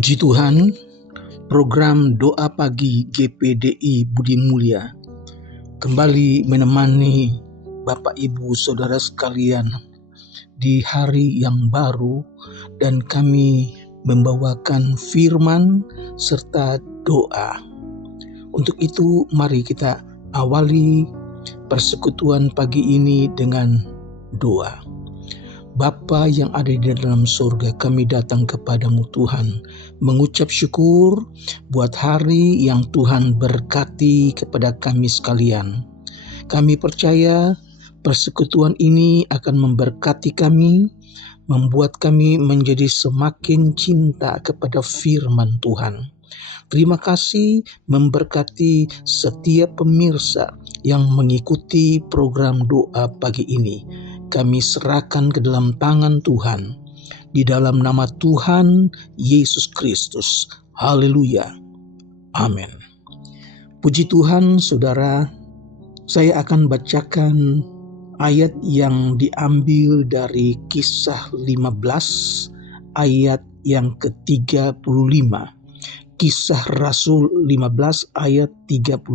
Puji Tuhan, program Doa Pagi GPDI Budi Mulia kembali menemani Bapak Ibu Saudara sekalian di hari yang baru, dan kami membawakan firman serta doa. Untuk itu mari kita awali persekutuan pagi ini dengan doa. Bapa yang ada di dalam surga, kami datang kepadamu Tuhan, mengucap syukur buat hari yang Tuhan berkati kepada kami sekalian. Kami percaya persekutuan ini akan memberkati kami, membuat kami menjadi semakin cinta kepada firman Tuhan. Terima kasih memberkati setiap pemirsa yang mengikuti program doa pagi ini. Kami serahkan ke dalam tangan Tuhan, di dalam nama Tuhan Yesus Kristus. Haleluya. Amin. Puji Tuhan, saudara, saya akan bacakan ayat yang diambil dari Kisah 15 ayat yang ke-35. Kisah Rasul 15 ayat 35.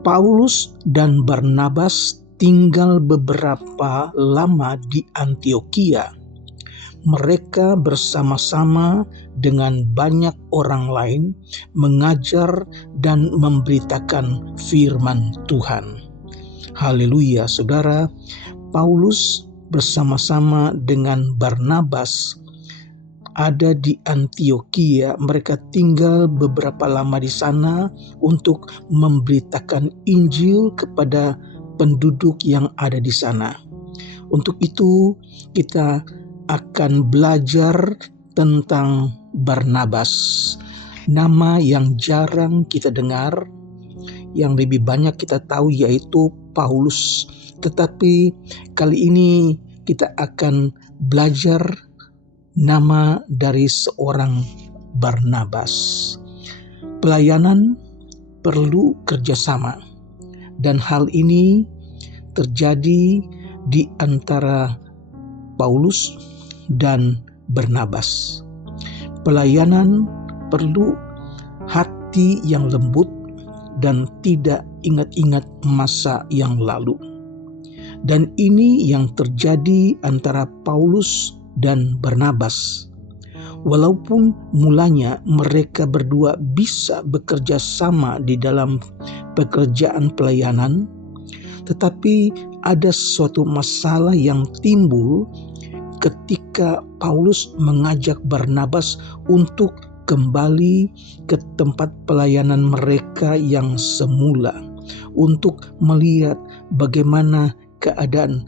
Paulus dan Barnabas tinggal beberapa lama di Antiokhia. Mereka bersama-sama dengan banyak orang lain mengajar dan memberitakan firman Tuhan. Haleluya, saudara. Paulus bersama-sama dengan Barnabas ada di Antiokhia. Mereka tinggal beberapa lama di sana untuk memberitakan Injil kepada penduduk yang ada di sana. Untuk itu kita akan belajar tentang Barnabas, nama yang jarang kita dengar, yang lebih banyak kita tahu yaitu Paulus. Tetapi kali ini kita akan belajar nama dari seorang Barnabas. Pelayanan perlu kerjasama, dan hal ini terjadi di antara Paulus dan Barnabas. Pelayanan perlu hati yang lembut dan tidak ingat-ingat masa yang lalu. Dan ini yang terjadi antara Paulus dan Barnabas. Walaupun mulanya mereka berdua bisa bekerja sama di dalam pekerjaan pelayanan, tetapi ada suatu masalah yang timbul ketika Paulus mengajak Barnabas untuk kembali ke tempat pelayanan mereka yang semula, untuk melihat bagaimana keadaan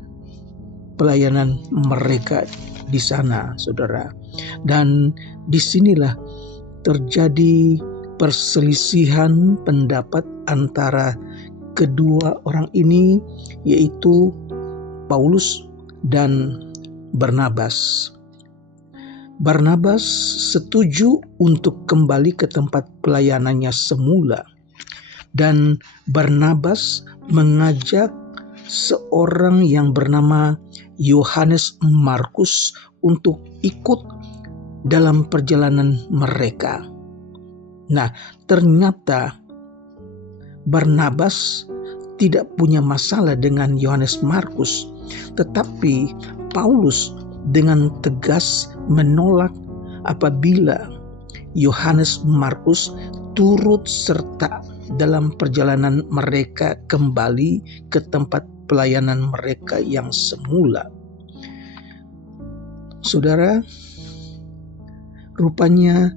pelayanan mereka di sana, saudara. Dan disinilah terjadi perselisihan pendapat antara kedua orang ini, yaitu Paulus dan Barnabas. Barnabas setuju untuk kembali ke tempat pelayanannya semula, dan Barnabas mengajak seorang yang bernama Yohanes Markus untuk ikut dalam perjalanan mereka. Nah, ternyata Barnabas tidak punya masalah dengan Yohanes Markus, tetapi Paulus dengan tegas menolak apabila Yohanes Markus turut serta dalam perjalanan mereka kembali ke tempat pelayanan mereka yang semula. Saudara, rupanya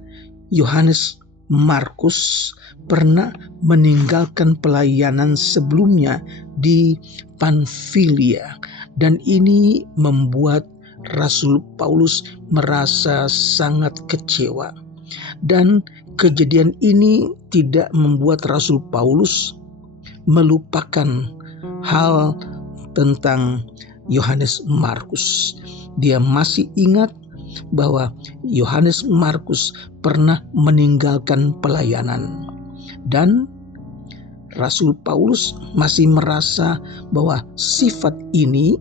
Yohanes Markus pernah meninggalkan pelayanan sebelumnya di Pamfilia, dan ini membuat Rasul Paulus merasa sangat kecewa. Dan kejadian ini tidak membuat Rasul Paulus melupakan hal tentang Yohanes Markus. Dia masih ingat bahwa Yohanes Markus pernah meninggalkan pelayanan, dan Rasul Paulus masih merasa bahwa sifat ini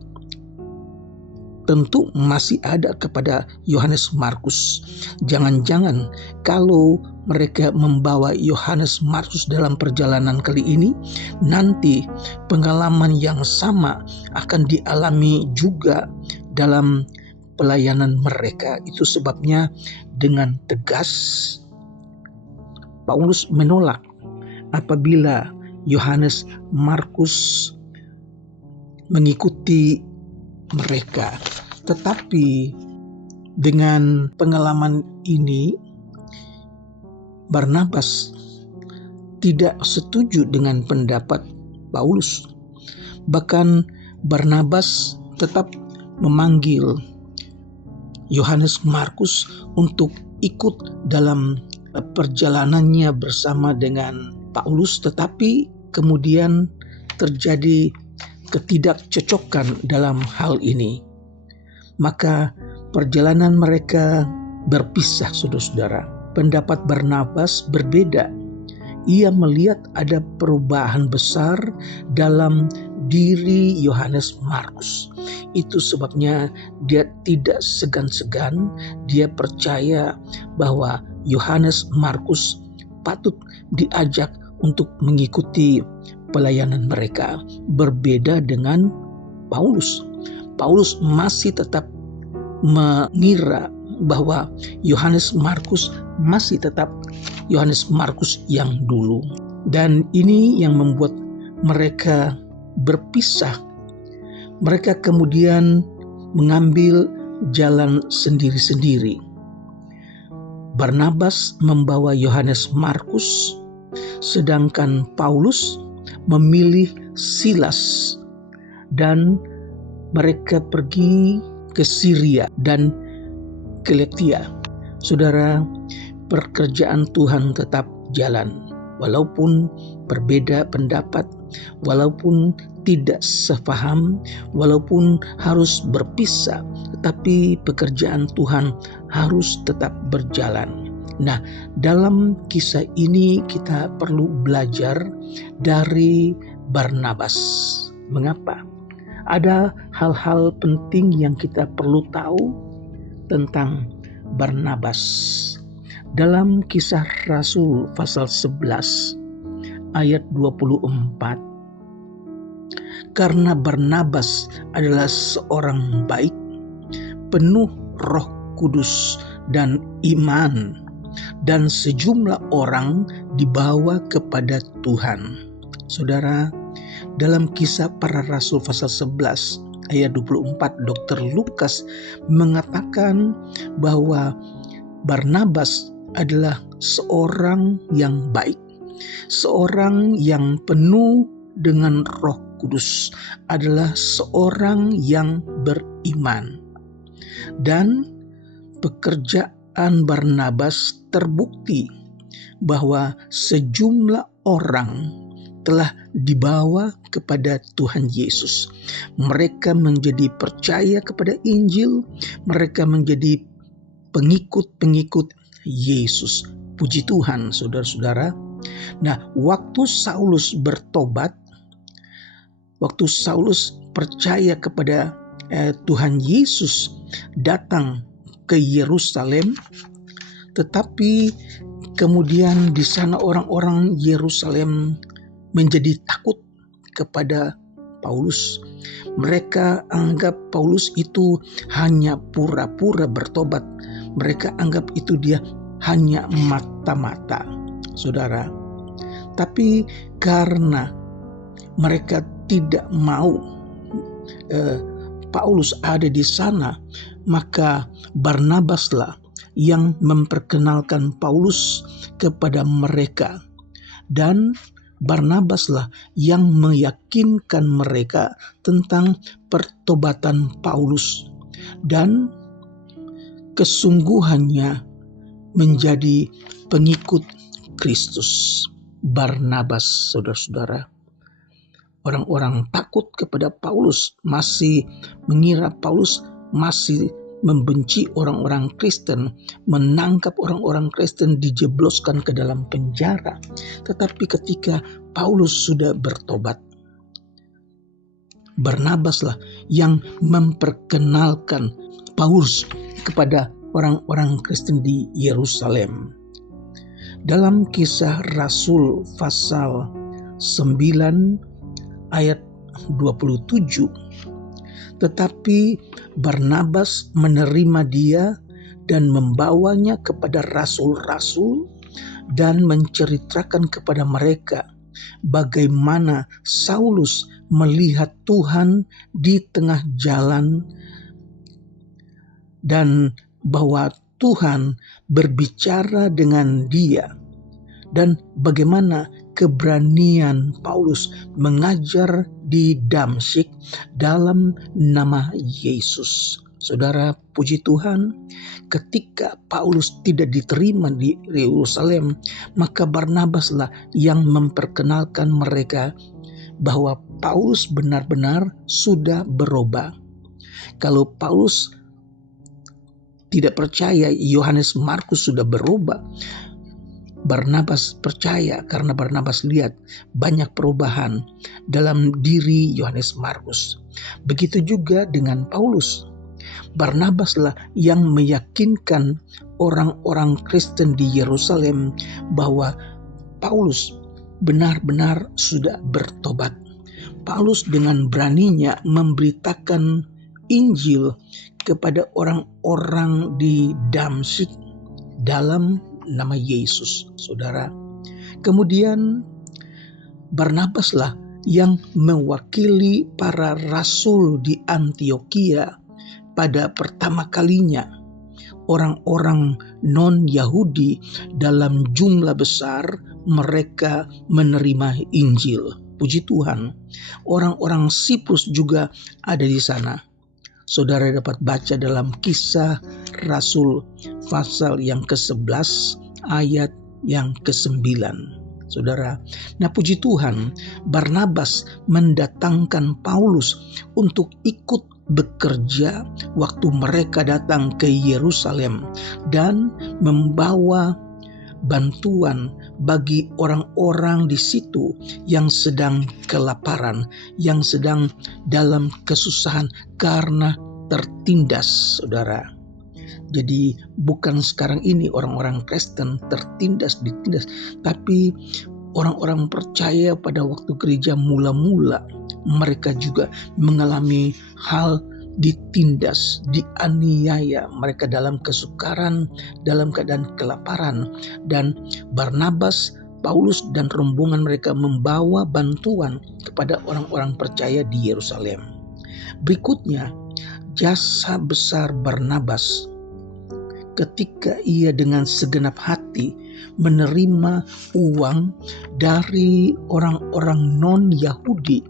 tentu masih ada kepada Yohanes Markus. Jangan-jangan kalau mereka membawa Yohanes Markus dalam perjalanan kali ini, nanti pengalaman yang sama akan dialami juga dalam pelayanan mereka. Itu sebabnya dengan tegas Paulus menolak apabila Yohanes Markus mengikuti mereka. Tetapi dengan pengalaman ini, Barnabas tidak setuju dengan pendapat Paulus. Bahkan Barnabas tetap memanggil Yohanes Markus untuk ikut dalam perjalanannya bersama dengan Paulus, tetapi kemudian terjadi ketidakcocokan dalam hal ini. Maka perjalanan mereka berpisah, saudara-saudara. Pendapat Barnabas berbeda. Ia melihat ada perubahan besar dalam diri Yohanes Markus. Itu sebabnya dia tidak segan-segan, dia percaya bahwa Yohanes Markus patut diajak untuk mengikuti pelayanan mereka. Berbeda dengan Paulus. Paulus masih tetap mengira bahwa Yohanes Markus masih tetap Yohanes Markus yang dulu. Dan ini yang membuat mereka berpisah. Mereka kemudian mengambil jalan sendiri-sendiri. Barnabas membawa Yohanes Markus, sedangkan Paulus memilih Silas, dan mereka pergi ke Syria dan ke Leptia. Saudara, pekerjaan Tuhan tetap jalan, walaupun berbeda pendapat, walaupun tidak sepaham, walaupun harus berpisah, tetapi pekerjaan Tuhan harus tetap berjalan. Nah, dalam kisah ini kita perlu belajar dari Barnabas. Mengapa? Ada hal-hal penting yang kita perlu tahu tentang Barnabas. Dalam Kisah Rasul pasal 11 ayat 24, karena Barnabas adalah seorang baik, penuh Roh Kudus dan iman, dan sejumlah orang dibawa kepada Tuhan. Saudara, dalam Kisah Para Rasul pasal 11 ayat 24, Dr. Lukas mengatakan bahwa Barnabas adalah seorang yang baik, seorang yang penuh dengan Roh Kudus, adalah seorang yang beriman. Dan pekerjaan Barnabas terbukti bahwa sejumlah orang telah dibawa kepada Tuhan Yesus. Mereka menjadi percaya kepada Injil, mereka menjadi pengikut-pengikut Yesus. Puji Tuhan, saudara-saudara. Nah, waktu Saulus bertobat, waktu Saulus percaya kepada Tuhan Yesus, datang ke Yerusalem, tetapi kemudian di sana orang-orang Yerusalem menjadi takut kepada Paulus. Mereka anggap Paulus itu hanya pura-pura bertobat. Mereka anggap itu dia hanya mata-mata, saudara. Tapi karena mereka tidak mau Paulus ada di sana, maka Barnabaslah yang memperkenalkan Paulus kepada mereka, dan Barnabaslah yang meyakinkan mereka tentang pertobatan Paulus dan kesungguhannya menjadi pengikut Kristus. Barnabas, saudara-saudara. Orang-orang takut kepada Paulus, masih mengira Paulus masih membenci orang-orang Kristen, menangkap orang-orang Kristen, dijebloskan ke dalam penjara. Tetapi ketika Paulus sudah bertobat, Barnabaslah yang memperkenalkan Paulus kepada orang-orang Kristen di Yerusalem. Dalam Kisah Rasul pasal 9 ayat 27, tetapi Barnabas menerima dia dan membawanya kepada rasul-rasul dan menceritakan kepada mereka bagaimana Saulus melihat Tuhan di tengah jalan dan bahwa Tuhan berbicara dengan dia, dan bagaimana keberanian Paulus mengajar di Damsyik dalam nama Yesus. Saudara, puji Tuhan, ketika Paulus tidak diterima di Yerusalem, maka Barnabaslah yang memperkenalkan mereka bahwa Paulus benar-benar sudah berubah. Kalau Paulus tidak percaya Yohanes Markus sudah berubah, Barnabas percaya karena Barnabas lihat banyak perubahan dalam diri Yohanes Markus. Begitu juga dengan Paulus. Barnabaslah yang meyakinkan orang-orang Kristen di Yerusalem bahwa Paulus benar-benar sudah bertobat. Paulus dengan beraninya memberitakan Injil kepada orang-orang di Damsyik dalam nama Yesus, saudara. Kemudian Barnabaslah yang mewakili para rasul di Antiokhia pada pertama kalinya. Orang-orang non-Yahudi dalam jumlah besar mereka menerima Injil. Puji Tuhan, orang-orang Siprus juga ada di sana. Saudara dapat baca dalam Kisah Rasul pasal yang ke-11 ayat yang ke-9. Saudara, nah puji Tuhan, Barnabas mendatangkan Paulus untuk ikut bekerja waktu mereka datang ke Yerusalem dan membawa bantuan bagi orang-orang di situ yang sedang kelaparan, yang sedang dalam kesusahan karena tertindas, saudara. Jadi bukan sekarang ini orang-orang Kristen ditindas, tapi orang-orang percaya pada waktu gereja mula-mula mereka juga mengalami hal ditindas, dianiaya, mereka dalam kesukaran, dalam keadaan kelaparan. Dan Barnabas, Paulus dan rombongan mereka membawa bantuan kepada orang-orang percaya di Yerusalem. Berikutnya, jasa besar Barnabas ketika ia dengan segenap hati menerima uang dari orang-orang non-Yahudi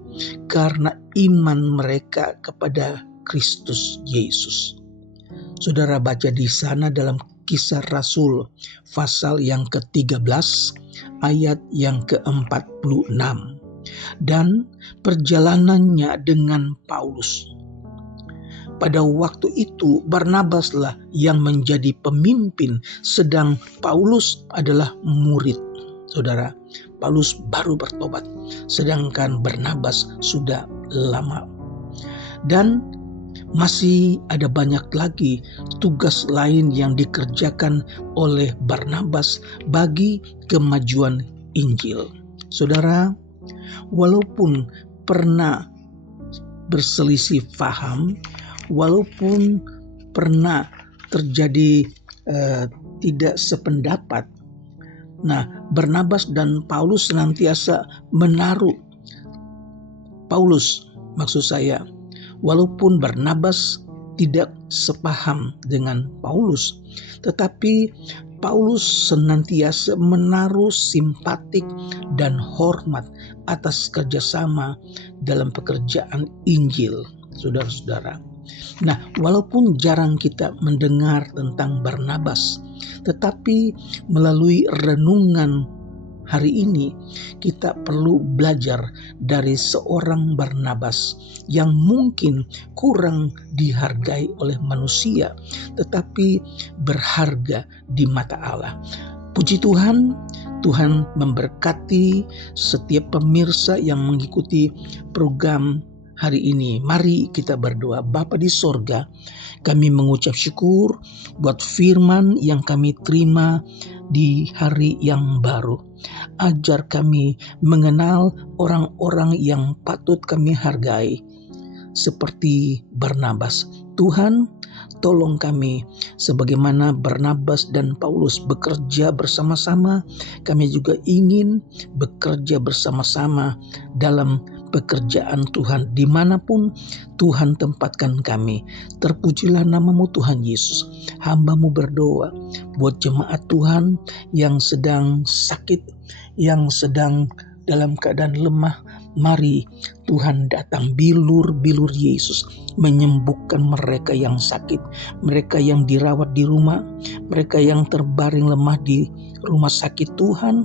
karena iman mereka kepada Kristus Yesus. Saudara baca di sana dalam Kisah Rasul pasal yang ke-13 ayat yang ke-46. Dan perjalanannya dengan Paulus. Pada waktu itu Barnabaslah yang menjadi pemimpin, sedang Paulus adalah murid. Saudara, Paulus baru bertobat, sedangkan Barnabas sudah lama. Dan masih ada banyak lagi tugas lain yang dikerjakan oleh Barnabas bagi kemajuan Injil. Saudara, walaupun pernah berselisih paham, walaupun pernah terjadi tidak sependapat, nah Barnabas dan Paulus senantiasa menaruh Paulus, maksud saya, walaupun Barnabas tidak sepaham dengan Paulus, tetapi Paulus senantiasa menaruh simpatik dan hormat atas kerjasama dalam pekerjaan Injil, saudara-saudara. Nah, walaupun jarang kita mendengar tentang Barnabas, tetapi melalui renungan hari ini kita perlu belajar dari seorang Barnabas yang mungkin kurang dihargai oleh manusia, tetapi berharga di mata Allah. Puji Tuhan, Tuhan memberkati setiap pemirsa yang mengikuti program hari ini. Mari kita berdoa. Bapa di sorga, kami mengucap syukur buat firman yang kami terima di hari yang baru. Ajar kami mengenal orang-orang yang patut kami hargai, seperti Barnabas. Tuhan, tolong kami sebagaimana Barnabas dan Paulus bekerja bersama-sama, kami juga ingin bekerja bersama-sama dalam pekerjaan Tuhan dimanapun Tuhan tempatkan kami. Terpujilah namamu Tuhan Yesus. Hamba-Mu berdoa buat jemaat Tuhan yang sedang sakit, yang sedang dalam keadaan lemah. Mari Tuhan datang, bilur-bilur Yesus menyembuhkan mereka yang sakit, mereka yang dirawat di rumah, mereka yang terbaring lemah di rumah sakit. Tuhan,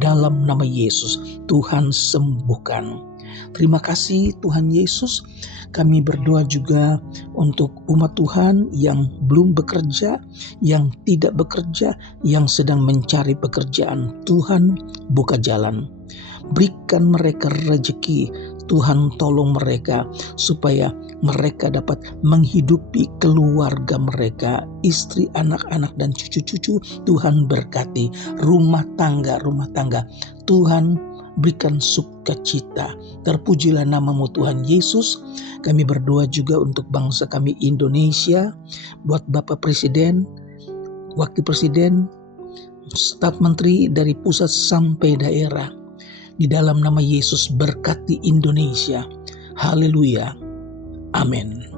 dalam nama Yesus, Tuhan sembuhkan. Terima kasih Tuhan Yesus. Kami berdoa juga untuk umat Tuhan yang belum bekerja, yang tidak bekerja, yang sedang mencari pekerjaan. Tuhan, buka jalan. Berikan mereka rezeki. Tuhan, tolong mereka supaya mereka dapat menghidupi keluarga mereka, istri, anak-anak, dan cucu-cucu. Tuhan berkati rumah tangga. Tuhan, berikan sukacita. Terpujilah namamu Tuhan Yesus. Kami berdoa juga untuk bangsa kami Indonesia, buat Bapak Presiden, Wakil Presiden, staf menteri dari pusat sampai daerah. Di dalam nama Yesus berkati Indonesia. Haleluya. Amin.